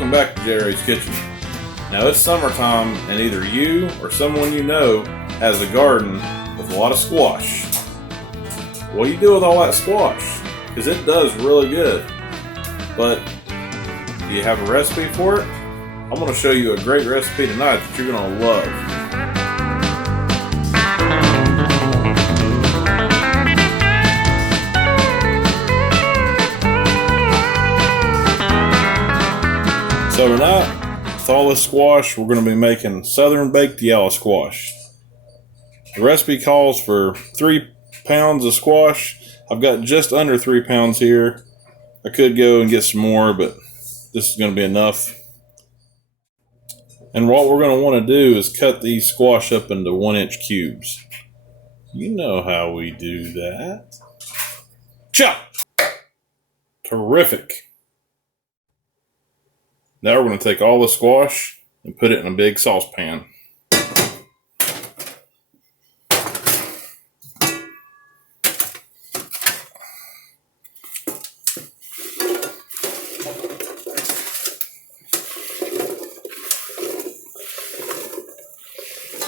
Welcome back to J-Ray's Kitchen. Now it's summertime and either you or someone you know has a garden with a lot of squash. What do you do with all that squash? Because it does really good. But do you have a recipe for it? I'm going to show you a great recipe tonight that you're going to love. So tonight, with all this squash, we're going to be making Southern baked yellow squash. The recipe calls for 3 pounds of squash. I've got just under 3 pounds here. I could go and get some more, but this is going to be enough. And what we're going to want to do is cut these squash up into 1-inch cubes. You know how we do that. Chop! Terrific. Now we're going to take all the squash and put it in a big saucepan.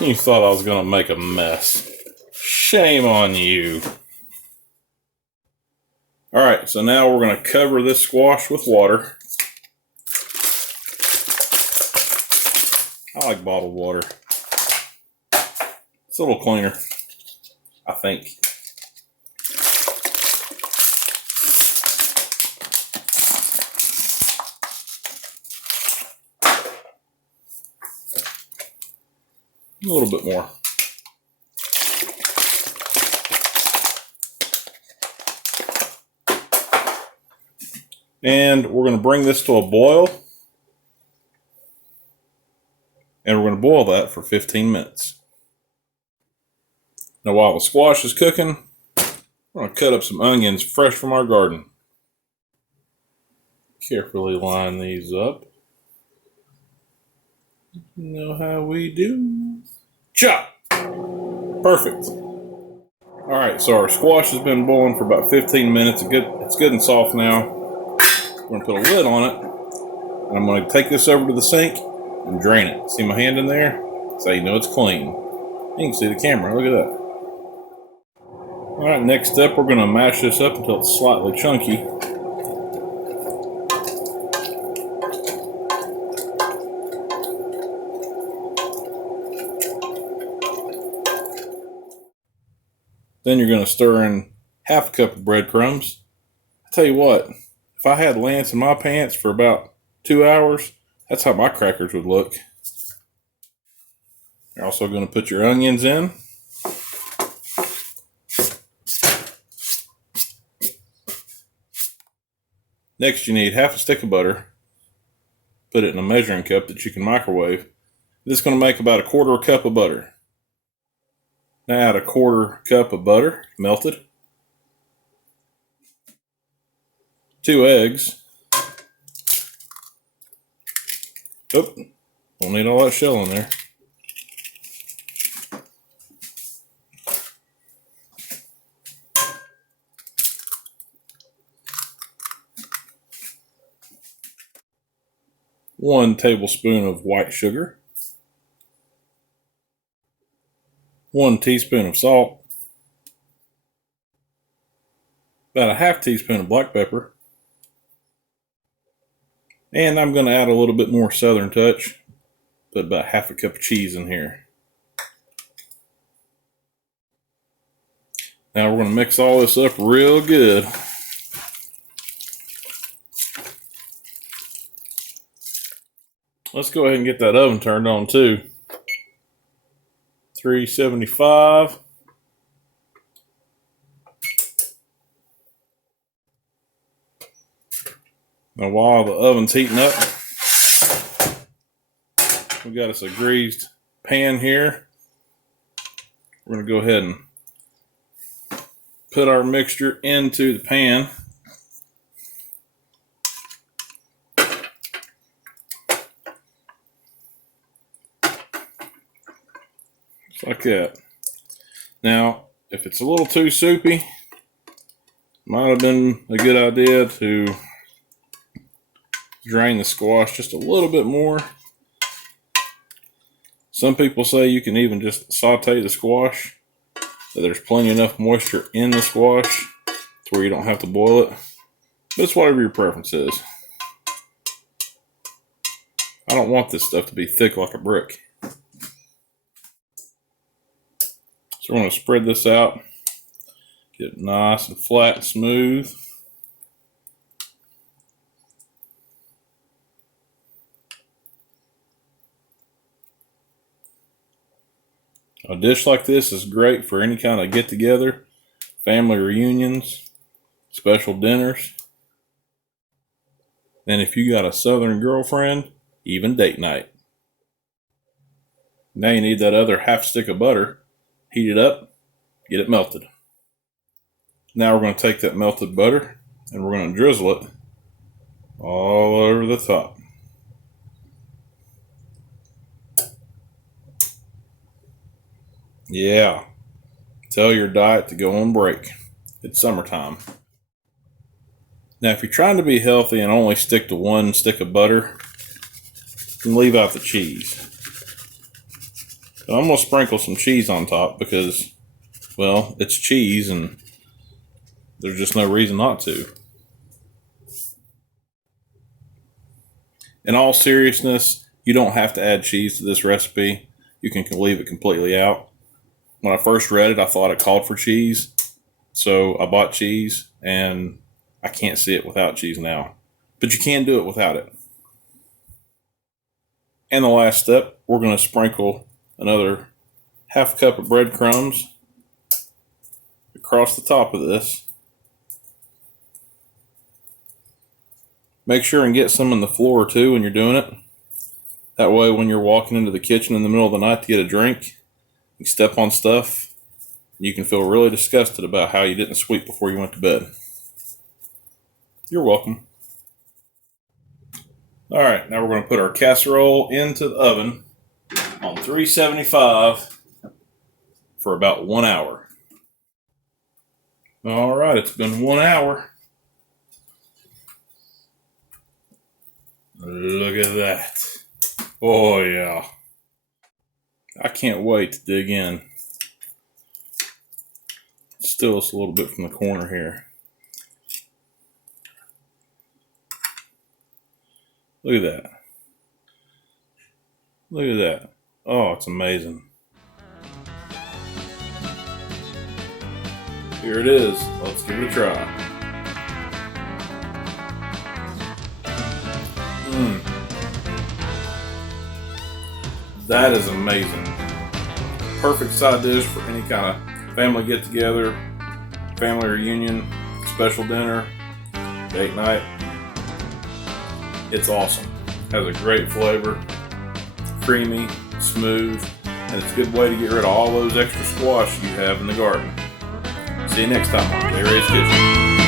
You thought I was going to make a mess. Shame on you. Alright, so now we're going to cover this squash with water. I like bottled water. It's a little cleaner, I think. A little bit more. And we're going to bring this to a boil. And we're going to boil that for 15 minutes. Now while the squash is cooking, we're going to cut up some onions fresh from our garden. Carefully line these up. You know how we do. Chop! Perfect. Alright, so our squash has been boiling for about 15 minutes. It's good and soft now. We're going to put a lid on it. And I'm going to take this over to the sink and drain it. See my hand in there? So you know it's clean. You can see the camera. Look at that. Alright, next up we're going to mash this up until it's slightly chunky. Then you're going to stir in half a cup of breadcrumbs. I tell you what, if I had Lance in my pants for about 2 hours, that's how my crackers would look. You're also going to put your onions in. Next you need half a stick of butter. Put it in a measuring cup that you can microwave. This is going to make about 1/4 cup of butter. Now add 1/4 cup of butter, melted. 2 eggs. Oh, don't need all that shell in there. One tablespoon of white sugar. 1 teaspoon of salt. About 1/2 teaspoon of black pepper. And I'm going to add a little bit more Southern touch. Put about 1/2 cup of cheese in here. Now we're going to mix all this up real good. Let's go ahead and get that oven turned on too. 375. Now while the oven's heating up, we got us a greased pan here. We're going to go ahead and put our mixture into the pan. Just like that. Now, if it's a little too soupy, might have been a good idea to Drain the squash just a little bit more. Some people say you can even just saute the squash, that there's plenty enough moisture in the squash to where you don't have to boil it. But it's whatever your preference is. I don't want this stuff to be thick like a brick. So we're going to spread this out, get it nice and flat and smooth. A dish like this is great for any kind of get-together, family reunions, special dinners, and if you got a southern girlfriend, even date night. Now you need that other half stick of butter. Heat it up, get it melted. Now we're going to take that melted butter and we're going to drizzle it all over the top. Yeah, tell your diet to go on break. It's summertime. Now, if you're trying to be healthy and only stick to one stick of butter, you can leave out the cheese. But I'm going to sprinkle some cheese on top because, well, it's cheese and there's just no reason not to. In all seriousness, you don't have to add cheese to this recipe. You can leave it completely out. When I first read it, I thought it called for cheese. So I bought cheese and I can't see it without cheese now. But you can do it without it. And the last step, we're going to sprinkle another half cup of breadcrumbs across the top of this. Make sure and get some on the floor too when you're doing it. That way when you're walking into the kitchen in the middle of the night to get a drink, you step on stuff, you can feel really disgusted about how you didn't sweep before you went to bed. You're welcome. All right, now we're going to put our casserole into the oven on 375 for about 1 hour. All right, it's been 1 hour. Look at that. Oh, yeah. I can't wait to dig in. Still, it's a little bit from the corner here. Look at that. Look at that. Oh, it's amazing. Here it is. Let's give it a try. That is amazing. Perfect side dish for any kind of family get-together, family reunion, special dinner, date night. It's awesome. Has a great flavor, creamy, smooth, and it's a good way to get rid of all those extra squash you have in the garden. See you next time on J-Ray's Kitchen.